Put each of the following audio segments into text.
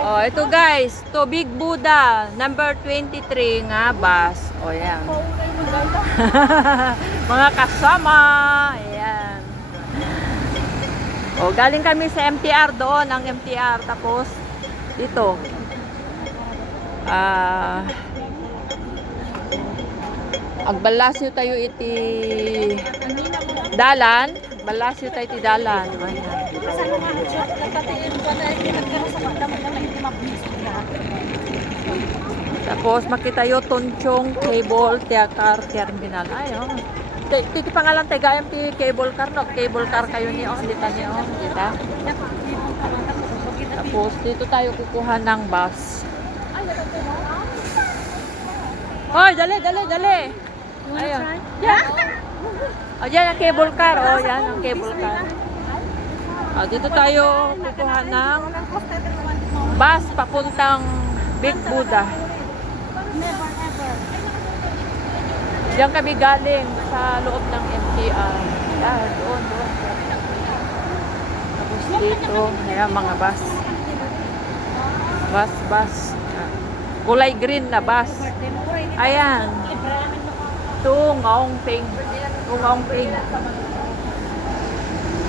Oh, ito guys, to Big Buddha, number 23 nga bus. Oh, yan. Mga kasama. Ayan. Oh, galing kami sa MTR doon, ang MTR. Tapos, dito. Agbalasyo tayo iti dalan. Balasyo tayo iti dalan. Ayan. Tapos makita yo Tonchong Cable Teakar Terminal. Ayo. Tiki pangalan tayo gayam ti cable car no. Cable car kayo ni dita ni dita. Tapos dito tayo kukuha ng bus. Hoy, dali. Ayun. Yeah. Oh, yan ang cable car. Oh, yan ang cable car. Oh, dito tayo kukuha ng bus papuntang Big Buddha. Diyan kami galing sa loob ng MTR. Yan, doon. Tapos dito, ayan mga bus. Bus. Kulay green na bus. Ayan. Ngaong Ping.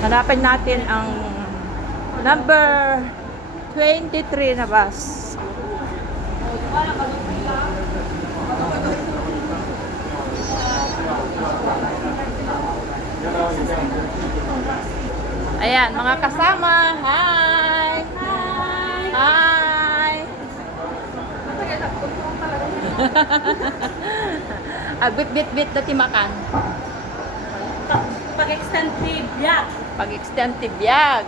Hanapin natin ang number 23 na bus. Ayan, mga kasama. Hi! Bit dati makan. Pag-extend tibiyag.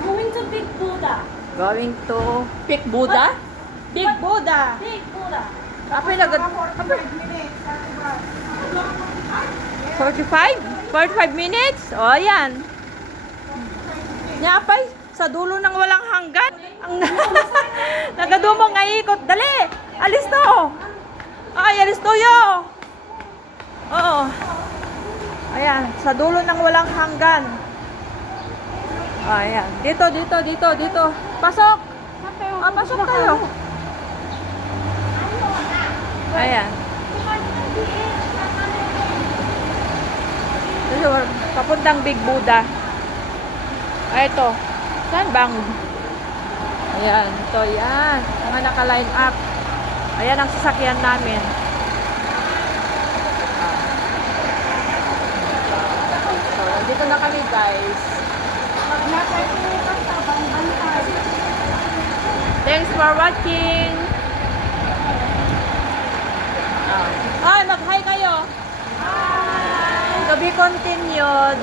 Going to Big Buddha. Going to Big Buddha? Big Buddha. Apay na 45 minutes? O, ayan. Nyapay, sa dulo ng walang hanggan. Ang nagadumong nga ikot. Dali! Alis to! Ay, alis to yo! Oo. Ayan, sa dulo ng walang hanggan. Ayan. Dito. Pasok! Pasok tayo. Ayan. Papuntang Big Buddha. Ay, ito. Saan bang? Ayan. Ito, yan. Mga naka-line up. Ayan ang sasakyan namin. So, dito na kami, guys. Thanks for watching. Ay, mag-hi kayo. Hi! To be continued.